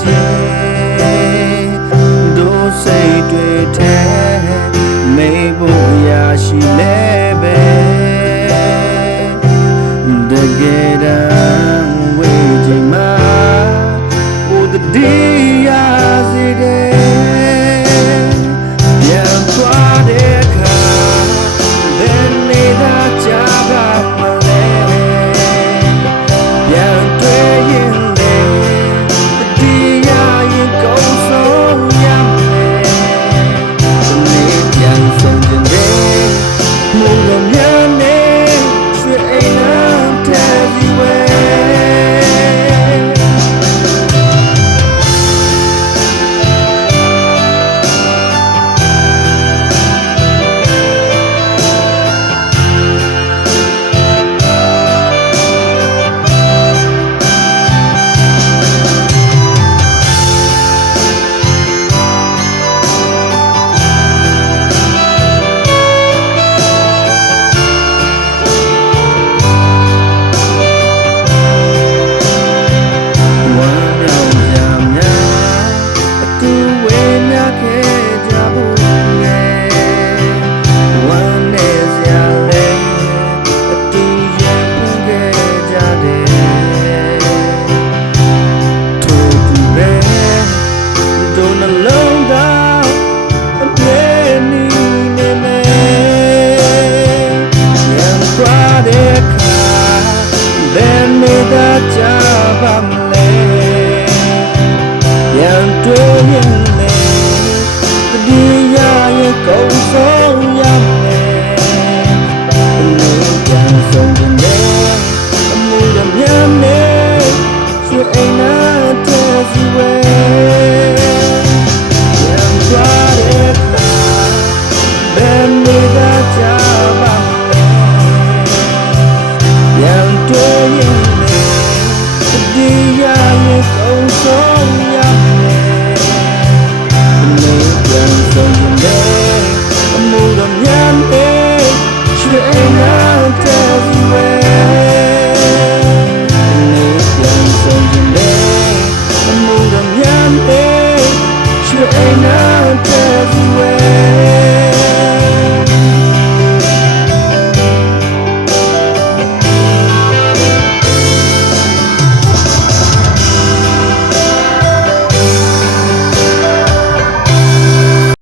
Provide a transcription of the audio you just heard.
ခြင်းဒုစိတ်တွေထဲမေးဖို့ရရှိလဲပဲတကယ်တမ်းဝေးခြင်းမှာဘုဒ္ဓတရားစေတယ်ပြန်သွားတဲ့အခါဘယ်နေသာကြပါမလဲပြန်တွေ့ရင်လေတရားရင်ကောင်းဆုံးရမယ်ဒီနေ့ပြန်ဆုံးခြင်းနဲ့မူရမြန်းနဲ့ရွှေအိမ်နောက်ထဲစီဝဲကြပါမလဲပြန်တွေ့ရင်လေတရားရဲ့ကောင်းဆုံး